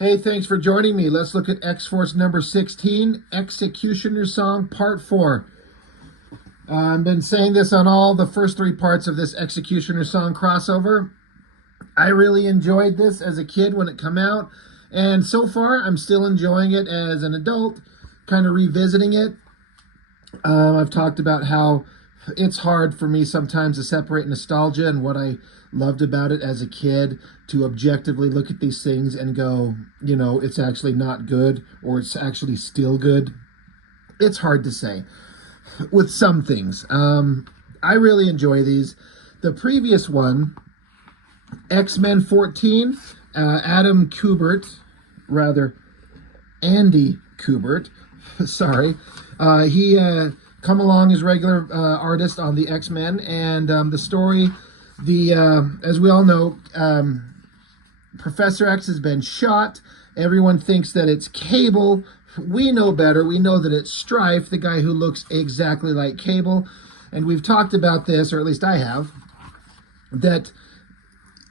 Hey, thanks for joining me. Let's look at X-Force number 16, X-cutioners song, part 4. I've been saying this on all the first 3 parts of this X-cutioners song crossover. I really enjoyed this as a kid when it came out, and so far I'm still enjoying it as an adult, kind of revisiting it. I've talked about how it's hard for me sometimes to separate nostalgia and what I loved about it as a kid, to objectively look at these things and go, it's actually not good or it's actually still good. It's hard to say with some things. I really enjoy these. The previous one, X-Men 14, Adam Kubert, rather Andy Kubert, sorry, he come along as regular artist on the X-Men, and the story, as we all know, Professor X has been shot. Everyone thinks that it's Cable. We know better. We know that it's Strife, the guy who looks exactly like Cable. And we've talked about this, or at least I have, that,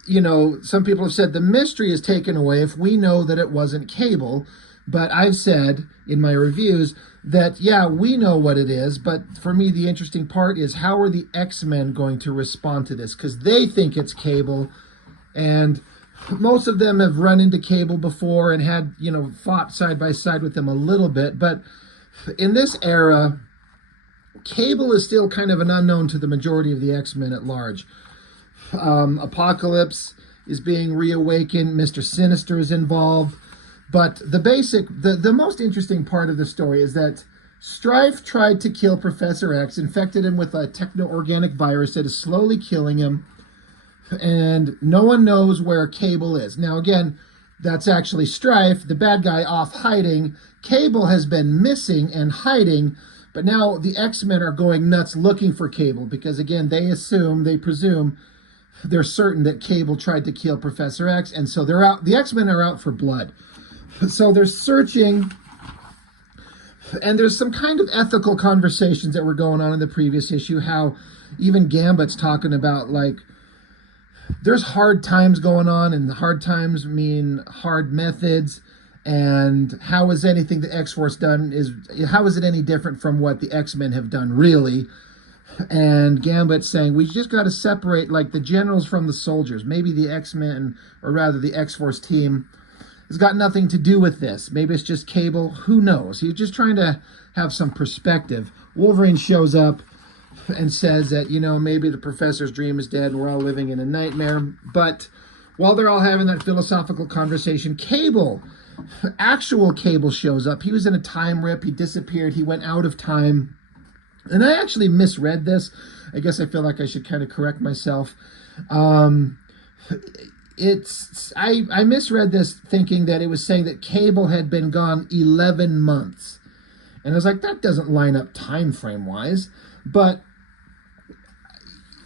some people have said the mystery is taken away if we know that it wasn't Cable. But I've said in my reviews that, yeah, we know what it is. But for me, the interesting part is how are the X-Men going to respond to this? Because they think it's Cable, and most of them have run into Cable before and had, fought side by side with them a little bit. But in this era, Cable is still kind of an unknown to the majority of the X-Men at large. Apocalypse is being reawakened. Mr. Sinister is involved. But the most interesting part of the story is that Strife tried to kill Professor X, infected him with a techno-organic virus that is slowly killing him, and no one knows where Cable is. Now, again, that's actually Strife, the bad guy, off hiding. Cable has been missing and hiding, but now the X-Men are going nuts looking for Cable because, again, they presume, they're certain that Cable tried to kill Professor X, and so they're out. The X-Men are out for blood. So they're searching, and there's some kind of ethical conversations that were going on in the previous issue, how even Gambit's talking about, like, there's hard times going on, and the hard times mean hard methods, and how is anything the X-Force done how is it any different from what the X-Men have done, really? And Gambit's saying, we just got to separate, like, the generals from the soldiers. Maybe the X-Men, or rather the X-Force team, has got nothing to do with this. Maybe it's just Cable. Who knows? He's just trying to have some perspective. Wolverine shows up and says that, maybe the professor's dream is dead and we're all living in a nightmare. But while they're all having that philosophical conversation, actual Cable shows up. He was in a time rip. He disappeared. He went out of time. And I actually misread this. I guess I feel like I should kind of correct myself. I misread this thinking that it was saying that Cable had been gone 11 months. And I was like, that doesn't line up time frame wise. But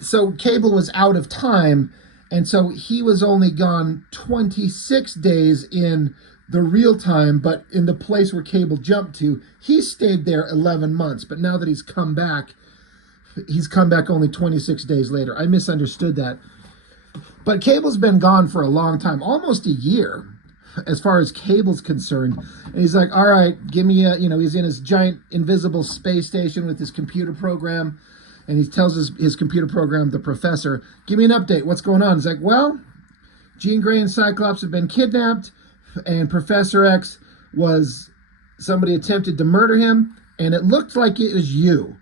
so Cable was out of time, and so he was only gone 26 days in the real time, but in the place where Cable jumped to, he stayed there 11 months. But now that he's come back only 26 days later. I misunderstood that. But Cable's been gone for a long time, almost a year, as far as Cable's concerned. And he's like, all right, give me he's in his giant invisible space station with his computer program. And he tells his computer program, the professor, give me an update. What's going on? He's like, well, Jean Grey and Cyclops have been kidnapped, and Professor X somebody attempted to murder him, and it looked like it was you.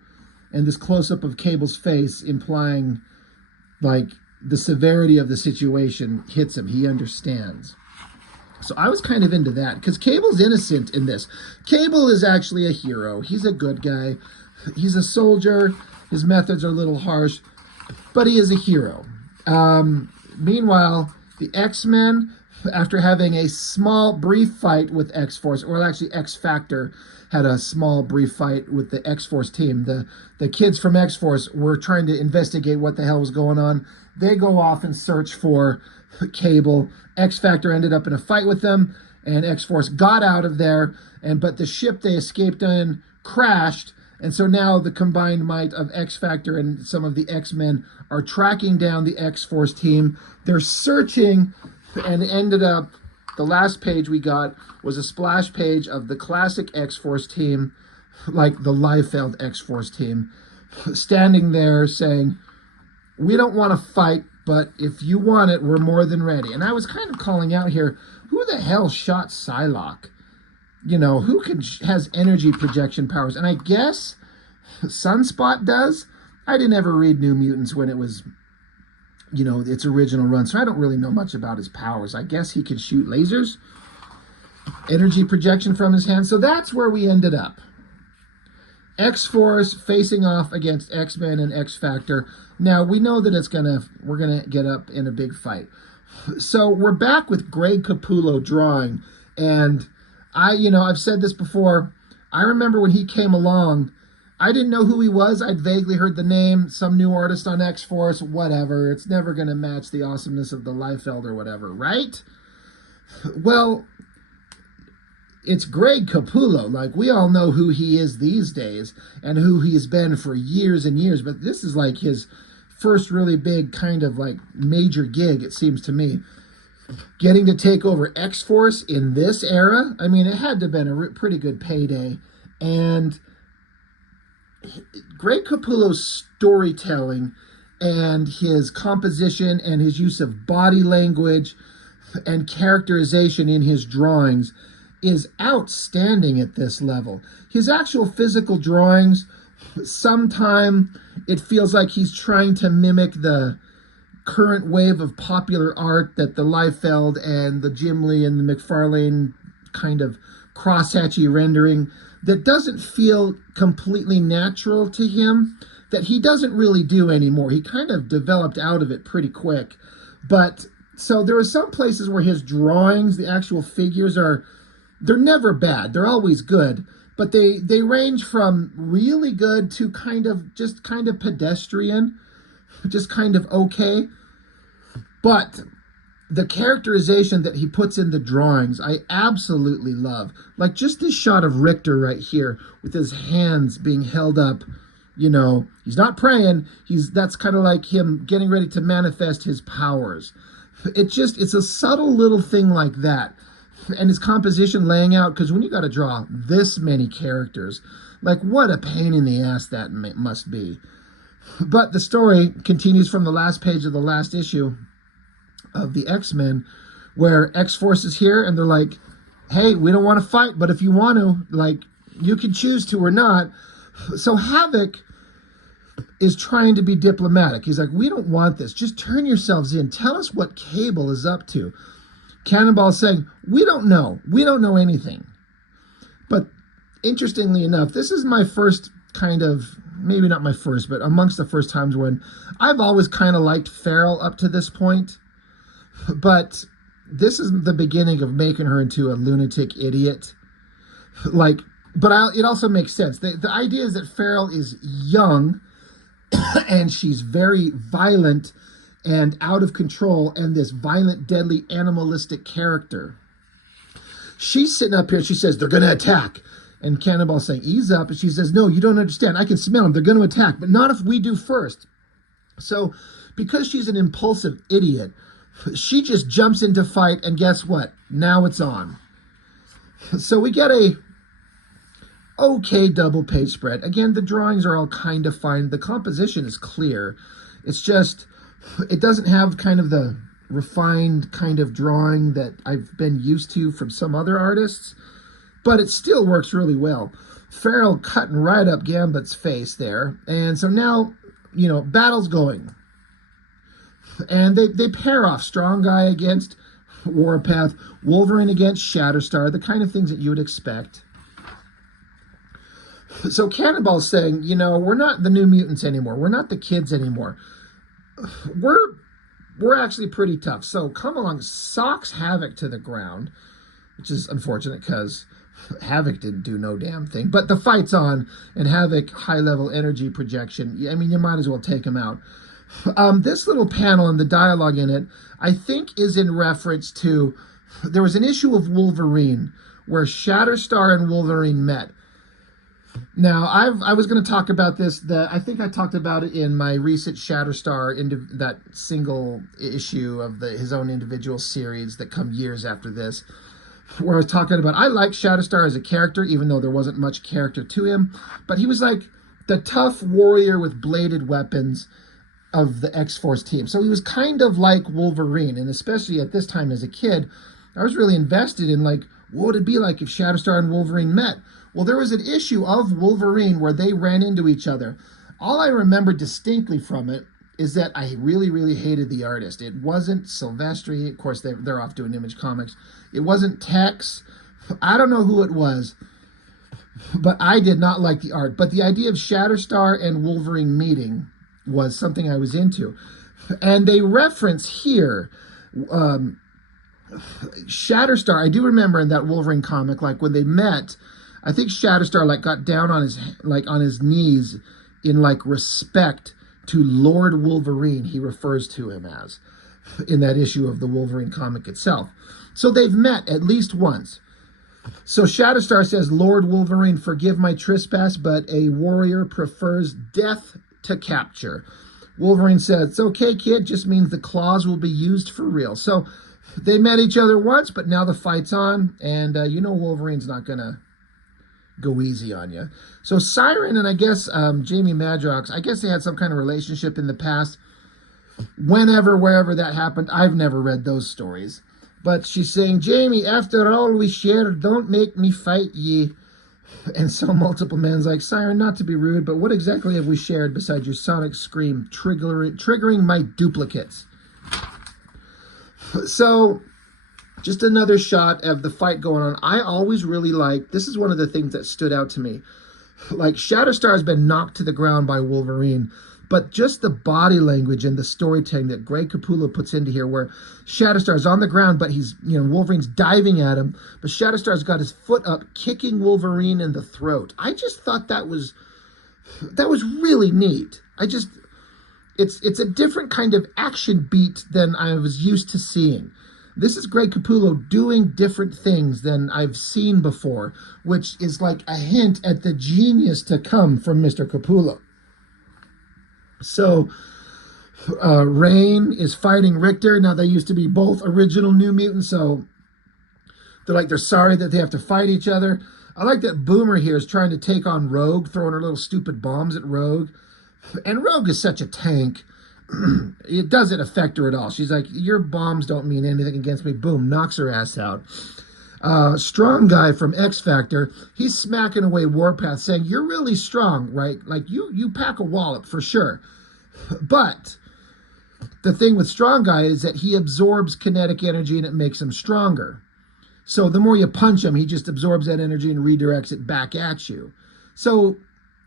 And this close-up of Cable's face implying, like, the severity of the situation hits him. He understands. So I was kind of into that, because Cable's innocent in this. Cable is actually a hero. He's a good guy. He's a soldier. His methods are a little harsh, but he is a hero. Meanwhile, the X-Men, after having a small, brief fight with X-Force, or actually X-Factor had a small, brief fight with the X-Force team. The kids from X-Force were trying to investigate what the hell was going on. They go off and search for Cable. X-Factor ended up in a fight with them, and X-Force got out of there, but the ship they escaped in crashed, and so now the combined might of X-Factor and some of the X-Men are tracking down the X-Force team. They're searching and ended up the last page we got was a splash page of the classic X-Force team, like the Liefeld X-Force team, standing there saying, we don't want to fight, but if you want it, we're more than ready. And I was kind of calling out here, who the hell shot Psylocke? You know, who has energy projection powers? And I guess Sunspot does. I didn't ever read New Mutants when it was, you know, its original run, so I don't really know much about his powers. I guess he could shoot lasers, energy projection from his hand. So that's where we ended up. X-Force facing off against X-Men and X-Factor. Now, we know that we're gonna get up in a big fight. So we're back with Greg Capullo drawing, and I've said this before. I remember when he came along, I didn't know who he was. I'd vaguely heard the name, some new artist on X-Force, whatever. It's never going to match the awesomeness of the Liefeld or whatever, right? Well, it's Greg Capullo. Like, we all know who he is these days and who he's been for years and years, but this is like his first really big kind of like major gig, it seems to me. Getting to take over X-Force in this era, I mean, it had to have been a pretty good payday. And Greg Capullo's storytelling and his composition and his use of body language and characterization in his drawings is outstanding at this level. His actual physical drawings, sometimes it feels like he's trying to mimic the current wave of popular art that the Liefeld and the Jim Lee and the McFarlane kind of crosshatchy rendering that doesn't feel completely natural to him, that he doesn't really do anymore. He kind of developed out of it pretty quick. But so there are some places where his drawings, the actual figures they're never bad. They're always good. But they range from really good to kind of pedestrian, just kind of okay. But the characterization that he puts in the drawings, I absolutely love. Like just this shot of Richter right here with his hands being held up. You know, he's not praying. That's kind of like him getting ready to manifest his powers. It's a subtle little thing like that. And his composition laying out, because when you got to draw this many characters, like what a pain in the ass that must be. But the story continues from the last page of the last issue of the X-Men, where X-Force is here and they're like, hey, we don't want to fight, but if you want to, like, you can choose to or not. So Havoc is trying to be diplomatic. He's like, we don't want this. Just turn yourselves in. Tell us what Cable is up to. Cannonball's saying, we don't know. We don't know anything. But interestingly enough, this is my first kind of, maybe not my first, but amongst the first times when I've always kind of liked Farrell up to this point. But this is the beginning of making her into a lunatic idiot. Like, but it also makes sense. The idea is that Farrell is young and she's very violent and out of control, and this violent, deadly, animalistic character. She's sitting up here, she says, they're going to attack. And Cannonball's saying, ease up. And she says, no, you don't understand. I can smell them. They're going to attack, but not if we do first. So because she's an impulsive idiot, she just jumps into fight, and guess what? Now it's on. So we get a okay double page spread. Again, the drawings are all kind of fine. The composition is clear. It's just, it doesn't have kind of the refined kind of drawing that I've been used to from some other artists, but it still works really well. Farrell cutting right up Gambit's face there. And so now, you know, battle's going. And they pair off Strong Guy against Warpath, Wolverine against Shatterstar, the kind of things that you would expect. So Cannonball's saying, you know, we're not the New Mutants anymore. We're not the kids anymore. We're actually pretty tough. So come along, socks Havoc to the ground, which is unfortunate because Havoc didn't do no damn thing. But the fight's on, and Havoc, high-level energy projection. I mean, you might as well take him out. This little panel and the dialogue in it, I think, is in reference to, there was an issue of Wolverine where Shatterstar and Wolverine met. Now, I was going to talk about this. I think I talked about it in my recent Shatterstar that single issue of his own individual series that come years after this, where I was talking about I like Shatterstar as a character, even though there wasn't much character to him, but he was like the tough warrior with bladed weapons of the X-Force team. So he was kind of like Wolverine, and especially at this time as a kid, I was really invested in like, what would it be like if Shatterstar and Wolverine met? Well, there was an issue of Wolverine where they ran into each other. All I remember distinctly from it is that I really, really hated the artist. It wasn't Silvestri. Of course, they're off doing Image Comics. It wasn't Tex. I don't know who it was, but I did not like the art. But the idea of Shatterstar and Wolverine meeting was something I was into. And they reference here Shatterstar. I do remember in that Wolverine comic, like when they met, I think Shatterstar like got down on his knees in like respect to Lord Wolverine. He refers to him as in that issue of the Wolverine comic itself. So they've met at least once. So Shatterstar says, Lord Wolverine, forgive my trespass, but a warrior prefers death to capture. Wolverine says, it's okay, kid, just means the claws will be used for real. So they met each other once, but now the fight's on, and you know Wolverine's not going to go easy on you. So Siren and I guess Jamie Madrox, I guess they had some kind of relationship in the past. Whenever, wherever that happened, I've never read those stories. But she's saying, Jamie, after all we shared, don't make me fight ye. And so multiple men's like, Siren, not to be rude, but what exactly have we shared besides your sonic scream triggering my duplicates? So just another shot of the fight going on. I always really like, this is one of the things that stood out to me. Like Shatterstar has been knocked to the ground by Wolverine, but just the body language and the storytelling that Greg Capullo puts into here, where Shatterstar's on the ground, but he's, Wolverine's diving at him, but Shatterstar's got his foot up, kicking Wolverine in the throat. I just thought that was really neat. It's a different kind of action beat than I was used to seeing. This is Greg Capullo doing different things than I've seen before, which is like a hint at the genius to come from Mr. Capullo. So, Rain is fighting Richter. Now, they used to be both original New Mutants, so they're sorry that they have to fight each other. I like that Boomer here is trying to take on Rogue, throwing her little stupid bombs at Rogue. And Rogue is such a tank. It doesn't affect her at all. She's like, your bombs don't mean anything against me. Boom, knocks her ass out. Strong guy from X Factor, he's smacking away Warpath, saying, you're really strong, right? Like, you pack a wallop for sure. But the thing with Strong Guy is that he absorbs kinetic energy and it makes him stronger. So the more you punch him, he just absorbs that energy and redirects it back at you. So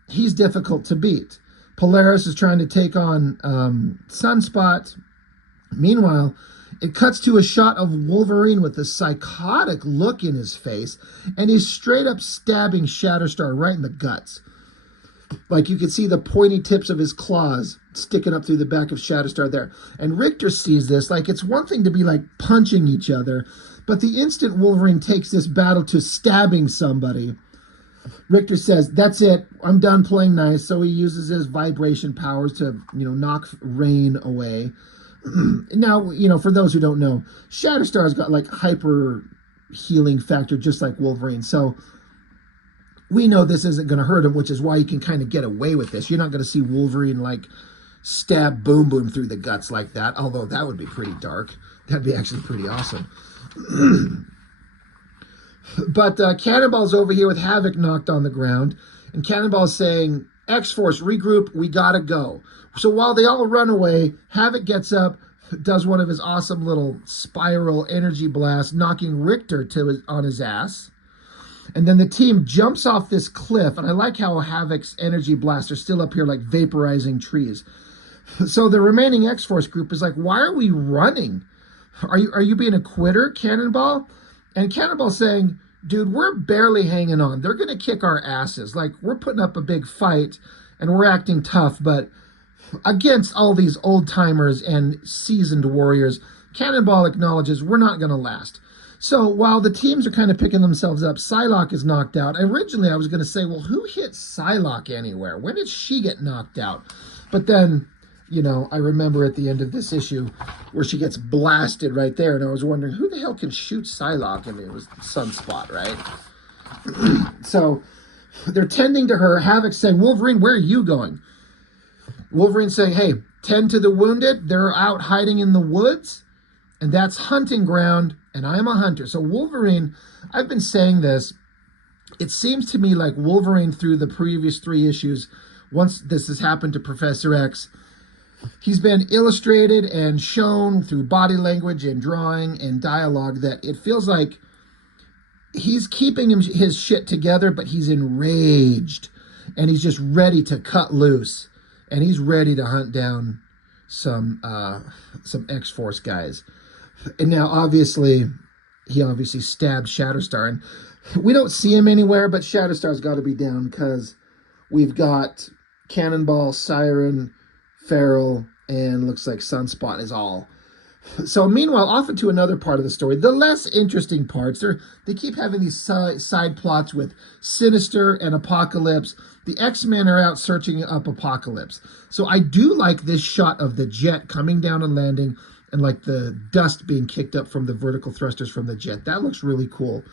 he's difficult to beat. Polaris is trying to take on Sunspot. Meanwhile, it cuts to a shot of Wolverine with a psychotic look in his face, and he's straight up stabbing Shatterstar right in the guts. Like, you can see the pointy tips of his claws sticking up through the back of Shatterstar there. And Richter sees this. Like, it's one thing to be, like, punching each other, but the instant Wolverine takes this battle to stabbing somebody, Richter says, that's it, I'm done playing nice. So he uses his vibration powers to, knock Rain away. Now, for those who don't know, Shatterstar's got, like, hyper healing factor, just like Wolverine. So we know this isn't going to hurt him, which is why you can kind of get away with this. You're not going to see Wolverine, like, stab Boom Boom through the guts like that, although that would be pretty dark. That'd be actually pretty awesome. But Cannonball's over here with Havoc knocked on the ground, and Cannonball's saying, X-Force, regroup, we gotta go. So while they all run away, Havoc gets up, does one of his awesome little spiral energy blasts, knocking Richter on his ass. And then the team jumps off this cliff, and I like how Havoc's energy blasts are still up here like vaporizing trees. So the remaining X-Force group is like, why are we running? Are you being a quitter, Cannonball? And Cannonball's saying, dude, we're barely hanging on. They're going to kick our asses. Like, we're putting up a big fight, and we're acting tough, but against all these old-timers and seasoned warriors, Cannonball acknowledges we're not going to last. So while the teams are kind of picking themselves up, Psylocke is knocked out. Originally, I was going to say, well, who hit Psylocke anywhere? When did she get knocked out? But then, you know, I remember at the end of this issue where she gets blasted right there, and I was wondering, who the hell can shoot Psylocke? I mean, it was Sunspot, right? So they're tending to her. Havoc's saying, Wolverine, where are you going? Wolverine saying, hey, tend to the wounded. They're out hiding in the woods, and that's hunting ground, and I'm a hunter. So Wolverine, I've been saying this, it seems to me like Wolverine through the previous 3 issues, once this has happened to Professor X, he's been illustrated and shown through body language and drawing and dialogue that it feels like he's keeping his shit together, but he's enraged, and he's just ready to cut loose. And he's ready to hunt down some X-Force guys. And now, obviously, he obviously stabbed Shatterstar. And we don't see him anywhere, but Shatterstar's got to be down because we've got Cannonball, Siren, Feral, and looks like Sunspot is all. So meanwhile, off into another part of the story, the less interesting parts, they keep having these side plots with Sinister and Apocalypse. The X-Men are out searching up Apocalypse. So I do like this shot of the jet coming down and landing and like the dust being kicked up from the vertical thrusters from the jet. That looks really cool.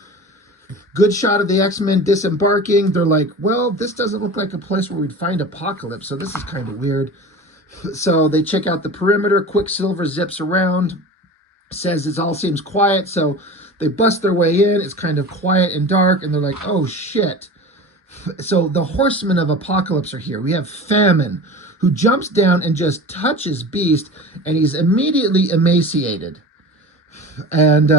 Good shot of the X-Men disembarking. They're like, well, this doesn't look like a place where we'd find Apocalypse, so this is kind of weird. So they check out the perimeter. Quicksilver zips around, says it all seems quiet. So they bust their way in. It's kind of quiet and dark, and they're like, oh, shit. So the Horsemen of Apocalypse are here. We have Famine, who jumps down and just touches Beast, and he's immediately emaciated. And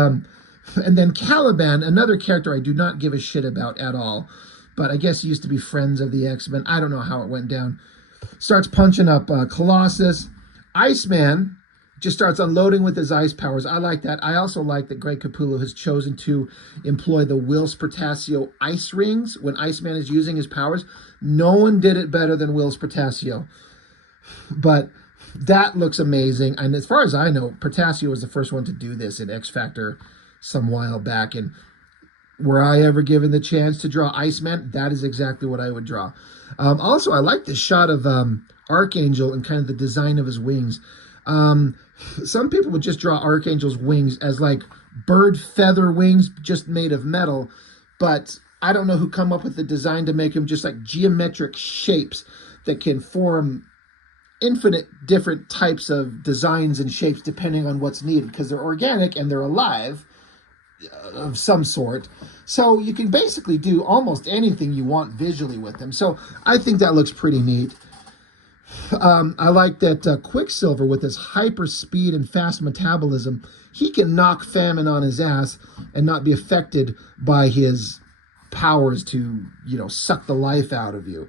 then Caliban, another character I do not give a shit about at all, but I guess he used to be friends of the X-Men. I don't know how it went down. Starts punching up Colossus. Iceman just starts unloading with his ice powers. I like that. I also like that Greg Capullo has chosen to employ the Whilce Portacio ice rings when Iceman is using his powers. No one did it better than Whilce Portacio. But that looks amazing. And as far as I know, Portacio was the first one to do this in X Factor some while back. And were I ever given the chance to draw Iceman, that is exactly what I would draw. Also, I like this shot of Archangel and kind of the design of his wings. Some people would just draw Archangel's wings as like bird feather wings just made of metal, but I don't know who come up with the design to make them just like geometric shapes that can form infinite different types of designs and shapes depending on what's needed, because they're organic and they're alive of some sort. So you can basically do almost anything you want visually with them. So I think that looks pretty neat. I like that Quicksilver, with his hyper speed and fast metabolism, he can knock Famine on his ass and not be affected by his powers to, you know, suck the life out of you.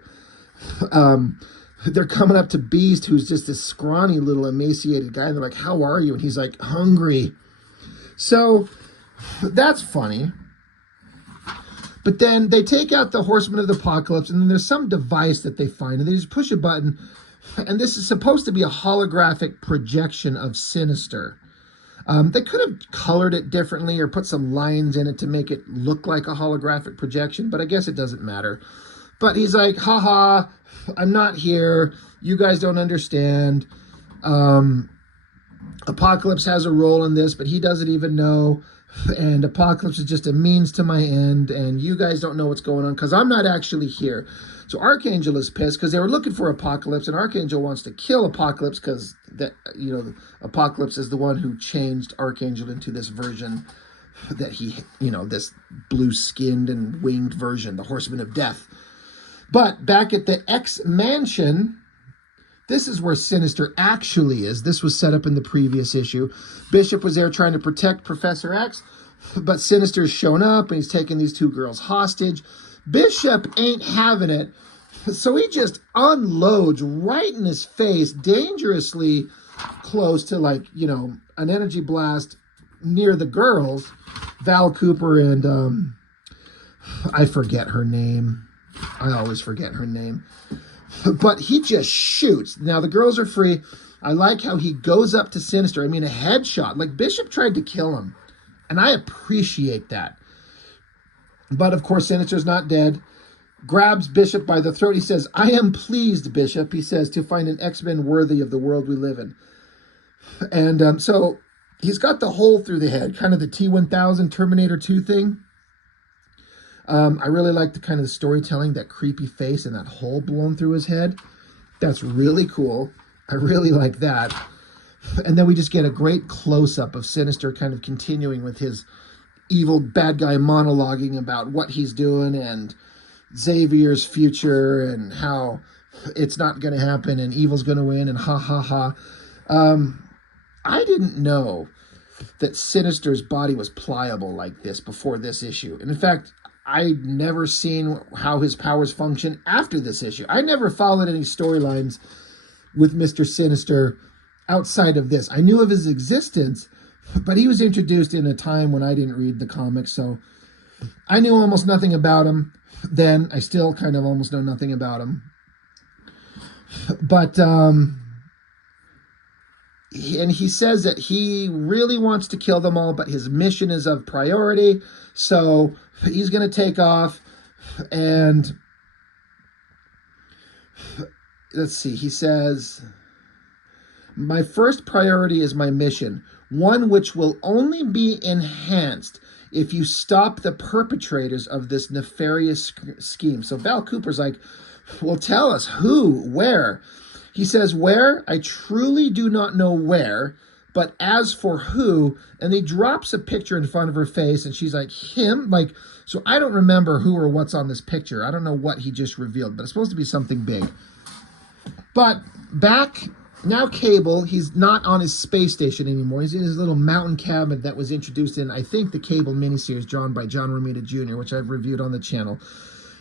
They're coming up to Beast, who's just this scrawny little emaciated guy, and they're like, how are you? And he's like, hungry. So that's funny. But then they take out the Horsemen of the Apocalypse, and then there's some device that they find, and they just push a button, and this is supposed to be a holographic projection of Sinister. They could have colored it differently or put some lines in it to make it look like a holographic projection, but I guess it doesn't matter. But he's like, haha, I'm not here. You guys don't understand. Apocalypse has a role in this, but he doesn't even know. And Apocalypse is just a means to my end, and you guys don't know what's going on because I'm not actually here. So Archangel is pissed because they were looking for Apocalypse, and Archangel wants to kill Apocalypse because that, you know, Apocalypse is the one who changed Archangel into this version that he, you know, this blue-skinned and winged version, the Horseman of Death. But back at the X Mansion, this is where Sinister actually is. This was set up in the previous issue. Bishop was there trying to protect Professor X, but Sinister's shown up and he's taking these 2 girls hostage. Bishop ain't having it, so he just unloads right in his face, dangerously close to, like, you know, an energy blast near the girls, Val Cooper and I forget her name. I always forget her name. But he just shoots. Now, the girls are free. I like how he goes up to Sinister. I mean, a headshot. Like, Bishop tried to kill him. And I appreciate that. But of course, Sinister's not dead. Grabs Bishop by the throat. He says, "I am pleased, Bishop," he says, "to find an X-Men worthy of the world we live in." And so he's got the hole through the head, kind of the T-1000 Terminator 2 thing. I really like the kind of the storytelling, that creepy face and that hole blown through his head. That's really cool. I really like that. And then we just get a great close-up of Sinister kind of continuing with his evil bad guy monologuing about what he's doing and Xavier's future and how it's not going to happen and evil's going to win and ha ha ha. I didn't know that Sinister's body was pliable like this before this issue. And in fact, I'd never seen how his powers function after this issue. I never followed any storylines with Mr. Sinister outside of this. I knew of his existence, but he was introduced in a time when I didn't read the comics, so I knew almost nothing about him then. I still kind of almost know nothing about him. But, and he says that he really wants to kill them all, but his mission is of priority, so he's going to take off. And let's see, he says, "My first priority is my mission, one which will only be enhanced if you stop the perpetrators of this nefarious scheme." So Val Cooper's like, "Well, tell us who, where." He says, "Where? I truly do not know where, but as for who," and he drops a picture in front of her face, and she's like, "Him?" Like, so I don't remember who or what's on this picture. I don't know what he just revealed, but it's supposed to be something big. But back now, Cable, he's not on his space station anymore. He's in his little mountain cabin that was introduced in, I think, the Cable miniseries drawn by John Romita Jr., which I've reviewed on the channel.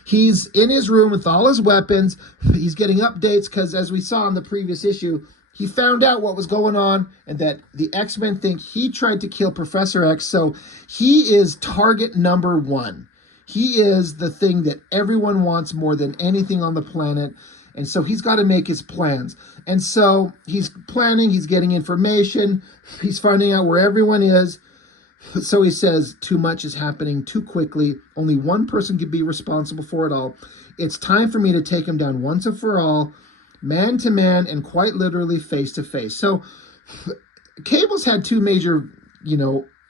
He's in his room with all his weapons. He's getting updates because, as we saw in the previous issue, he found out what was going on and that the X-Men think he tried to kill Professor X. So he is target number one. He is the thing that everyone wants more than anything on the planet. And so he's got to make his plans. And so he's planning, he's getting information, he's finding out where everyone is. So he says, "Too much is happening too quickly. Only one person can be responsible for it all. It's time for me to take him down once and for all, man to man, and quite literally face to face." So Cable's had two major,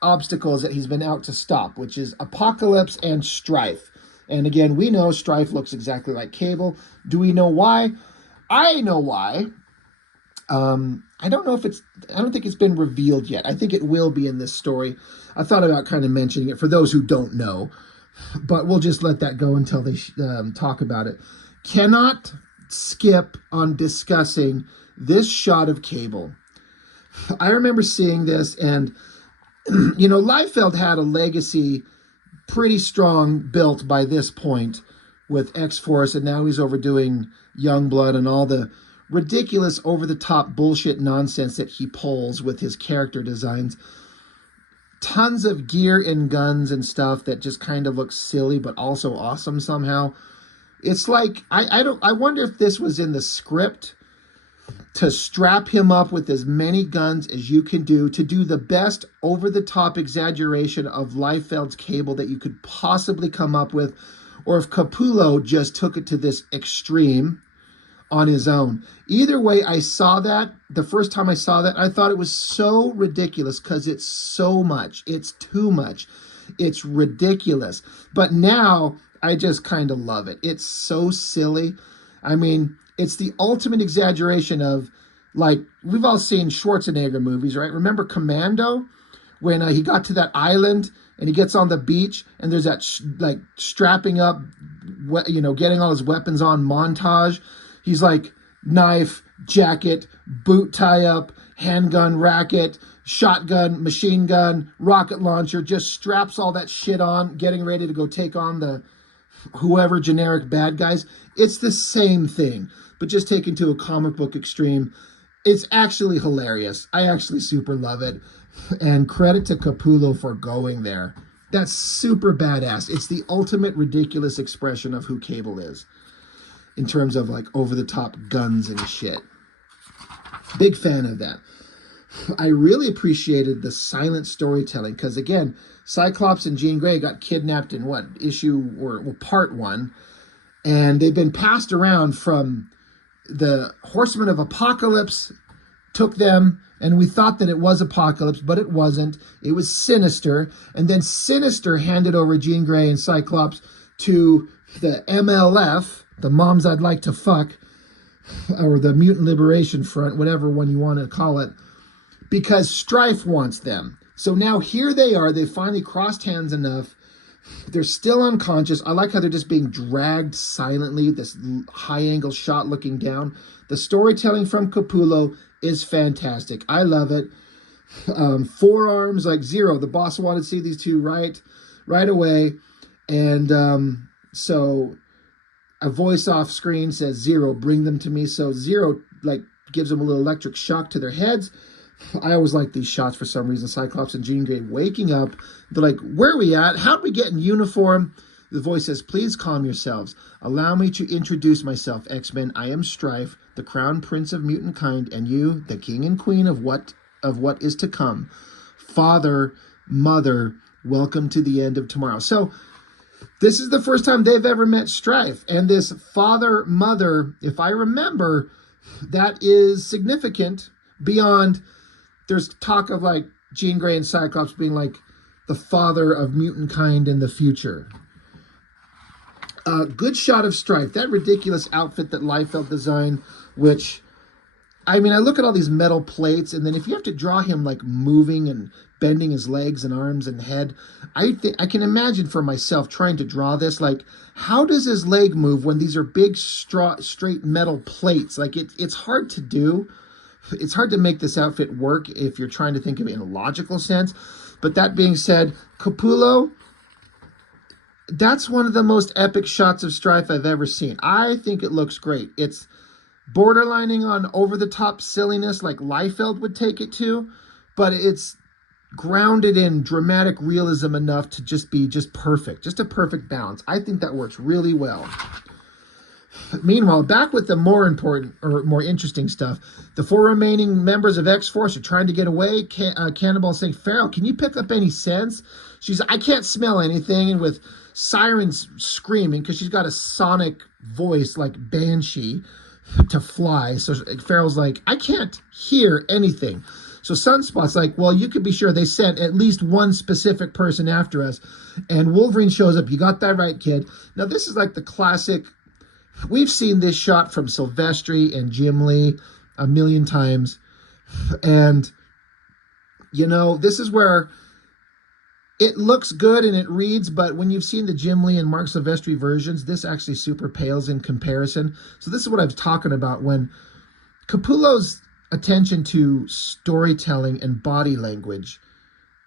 obstacles that he's been out to stop, which is Apocalypse and Strife. And again, we know Strife looks exactly like Cable. Do we know why? I know why. I don't think it's been revealed yet. I think it will be in this story. I thought about kind of mentioning it for those who don't know, but we'll just let that go until they talk about it. Cannot skip on discussing this shot of Cable. I remember seeing this, and, Liefeld had a legacy pretty strong built by this point with X-Force, and now he's overdoing Youngblood and all the ridiculous over-the-top bullshit nonsense that he pulls with his character designs. Tons of gear and guns and stuff that just kind of looks silly but also awesome somehow. It's like, I wonder if this was in the script to strap him up with as many guns as you can do, to do the best over-the-top exaggeration of Liefeld's Cable that you could possibly come up with, or if Capullo just took it to this extreme on his own. Either way, I saw that. The first time I saw that, I thought it was so ridiculous because it's so much. It's too much. It's ridiculous. But now, I just kind of love it. It's so silly. I mean, it's the ultimate exaggeration of, like, we've all seen Schwarzenegger movies, right? Remember Commando? When he got to that island and he gets on the beach and there's that, strapping up, getting all his weapons on montage. He's like, knife, jacket, boot tie-up, handgun racket, shotgun, machine gun, rocket launcher, just straps all that shit on, getting ready to go take on the whoever generic bad guys. It's the same thing, but just taken to a comic book extreme. It's actually hilarious. I actually super love it. And credit to Capullo for going there. That's super badass. It's the ultimate ridiculous expression of who Cable is, in terms of, like, over-the-top guns and shit. Big fan of that. I really appreciated the silent storytelling because, again, Cyclops and Jean Grey got kidnapped in what issue or well, part one, and they've been passed around from the Horsemen of Apocalypse took them, and we thought that it was Apocalypse, but it wasn't. It was Sinister, and then Sinister handed over Jean Grey and Cyclops to the MLF, the Moms I'd Like to Fuck, or the Mutant Liberation Front, whatever one you want to call it, because Strife wants them. So now here they are. They finally crossed hands enough. They're still unconscious. I like how they're just being dragged silently, this high-angle shot looking down. The storytelling from Capullo is fantastic. I love it. Forearms like Zero. The boss wanted to see these two right away. And so a voice off screen says, Zero, bring them to me. So Zero like gives them a little electric shock to their heads. I always like these shots for some reason. Cyclops and Jean Grey waking up. They're like, where are we at? How'd we get in uniform? The voice says, please calm yourselves. Allow me to introduce myself, X-Men. I am Strife, the crown prince of mutant kind, and you, the king and queen of what is to come. Father, mother, welcome to the end of tomorrow. So this is the first time they've ever met Strife. And this father, mother, if I remember, that is significant beyond... There's talk of like Jean Grey and Cyclops being like the father of mutant kind in the future. Good shot of Strife. That ridiculous outfit that Liefeld designed, which, I mean, I look at all these metal plates, and then if you have to draw him like moving and bending his legs and arms and head, I can imagine for myself trying to draw this, like, how does his leg move when these are big, straight metal plates? Like, it's hard to do. It's hard to make this outfit work if you're trying to think of it in a logical sense. But that being said, Capullo, that's one of the most epic shots of Strife I've ever seen. I think it looks great. It's borderlining on over-the-top silliness like Liefeld would take it to, but it's grounded in dramatic realism enough to just be perfect. Just a perfect balance. I think that works really well. Meanwhile, back with the more important or more interesting stuff, the 4 remaining members of X-Force are trying to get away. Cannonball's saying, Farrell, can you pick up any sense? She's, I can't smell anything. And with Sirens screaming, because she's got a sonic voice like Banshee to fly. So Farrell's like, I can't hear anything. So Sunspot's like, well, you could be sure they sent at least one specific person after us. And Wolverine shows up. You got that right, kid. Now, this is like the classic... We've seen this shot from Silvestri and Jim Lee a million times. And, you know, this is where it looks good and it reads, but when you've seen the Jim Lee and Mark Silvestri versions, this actually super pales in comparison. So this is what I was talking about when Capullo's attention to storytelling and body language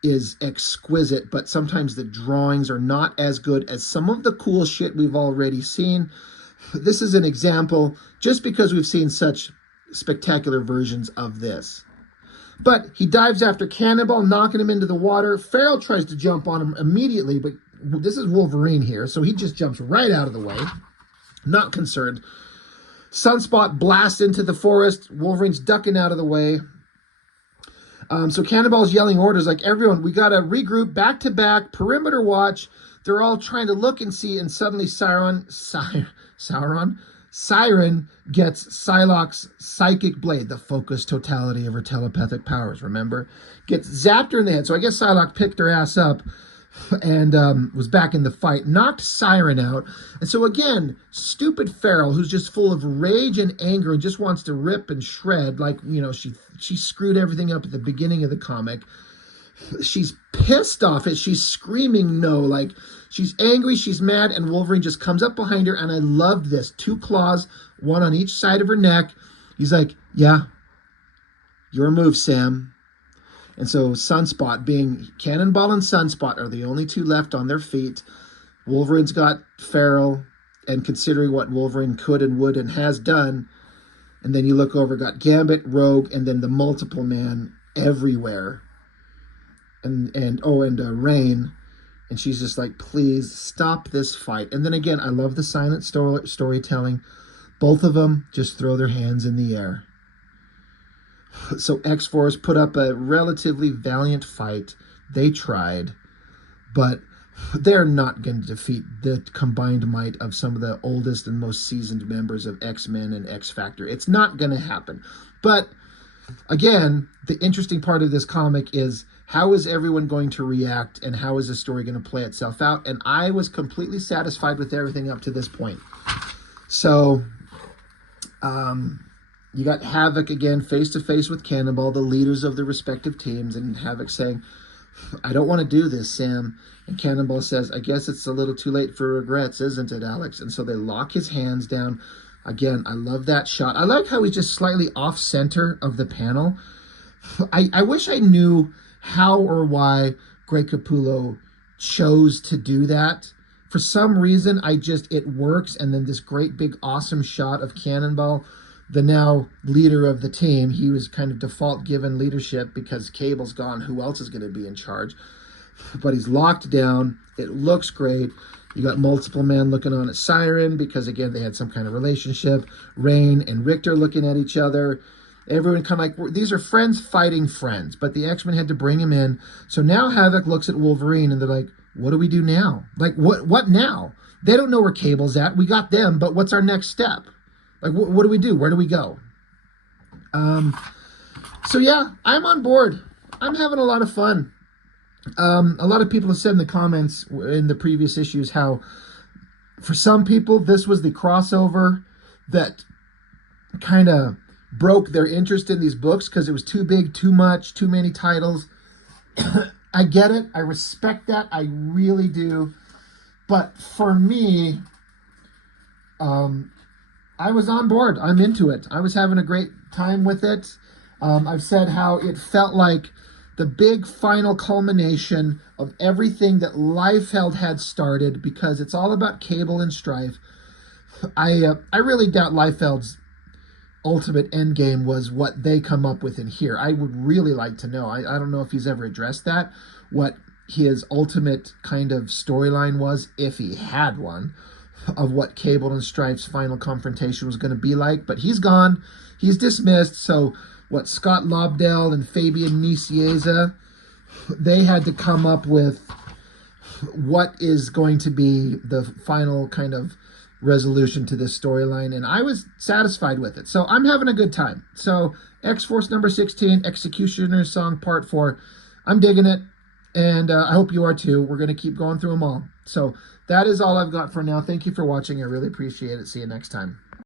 is exquisite, but sometimes the drawings are not as good as some of the cool shit we've already seen. This is an example just because we've seen such spectacular versions of this. But he dives after Cannonball, knocking him into the water. Farrell tries to jump on him immediately, but this is Wolverine here, so he just jumps right out of the way. Not concerned. Sunspot blasts into the forest. Wolverine's ducking out of the way. So Cannonball's yelling orders like, everyone, we got to regroup back to back, perimeter watch. They're all trying to look and see, and suddenly Siren gets Psylocke's psychic blade, the focused totality of her telepathic powers, remember? Gets zapped her in the head. So I guess Psylocke picked her ass up and was back in the fight, knocked Siren out. And so again, stupid Farrell, who's just full of rage and anger and just wants to rip and shred, like, you know, she screwed everything up at the beginning of the comic. She's pissed off it. She's screaming no, like she's angry, she's mad, and Wolverine just comes up behind her, and I loved this. 2 claws, one on each side of her neck. He's like, yeah, your move, Sam. And so Sunspot, being Cannonball and Sunspot are the only 2 left on their feet. Wolverine's got Farrell, and considering what Wolverine could and would and has done, and then you look over, got Gambit, Rogue, and then the multiple man everywhere. And Rain, and she's just like, please stop this fight. And then again, I love the silent storytelling. Both of them just throw their hands in the air. So X-Force put up a relatively valiant fight. They tried, but they're not going to defeat the combined might of some of the oldest and most seasoned members of X-Men and X-Factor. It's not going to happen. But again, the interesting part of this comic is how is everyone going to react and how is the story going to play itself out? And I was completely satisfied with everything up to this point. So, you got Havoc again face to face with Cannonball, the leaders of the respective teams, and Havoc saying, I don't want to do this, Sam. And Cannonball says, I guess it's a little too late for regrets, isn't it, Alex? And so they lock his hands down. Again, I love that shot. I like how he's just slightly off center of the panel. I wish I knew how or why Greg Capullo chose to do that. For some reason, it works. And then this great big awesome shot of Cannonball, the now leader of the team. He was kind of default given leadership because Cable's gone. Who else is going to be in charge? But he's locked down. It looks great. You got multiple men looking on at Siren because, again, they had some kind of relationship. Rain and Richter looking at each other. Everyone kind of like, these are friends fighting friends. But the X-Men had to bring him in. So now Havoc looks at Wolverine and they're like, what do we do now? Like, what now? They don't know where Cable's at. We got them, but what's our next step? Like, what do we do? Where do we go? So, yeah, I'm on board. I'm having a lot of fun. A lot of people have said in the comments in the previous issues how, for some people, this was the crossover that kind of broke their interest in these books because it was too big, too much, too many titles. I get it. I respect that. I really do. But for me, I was on board. I'm into it. I was having a great time with it. I've said how it felt like the big final culmination of everything that Liefeld had started, because it's all about Cable and Strife. I really doubt Liefeld's ultimate endgame was what they come up with in here. I would really like to know. I don't know if he's ever addressed that, what his ultimate kind of storyline was, if he had one, of what Cable and Strife's final confrontation was going to be like. But he's gone. He's dismissed. So what Scott Lobdell and Fabian Nicieza, they had to come up with what is going to be the final kind of resolution to this storyline, and I was satisfied with it. So I'm having a good time. So X-Force number 16, X-cutioners song part 4. I'm digging it, and I hope you are too. We're going to keep going through them all. So that is all I've got for now. Thank you for watching. I really appreciate it. See you next time.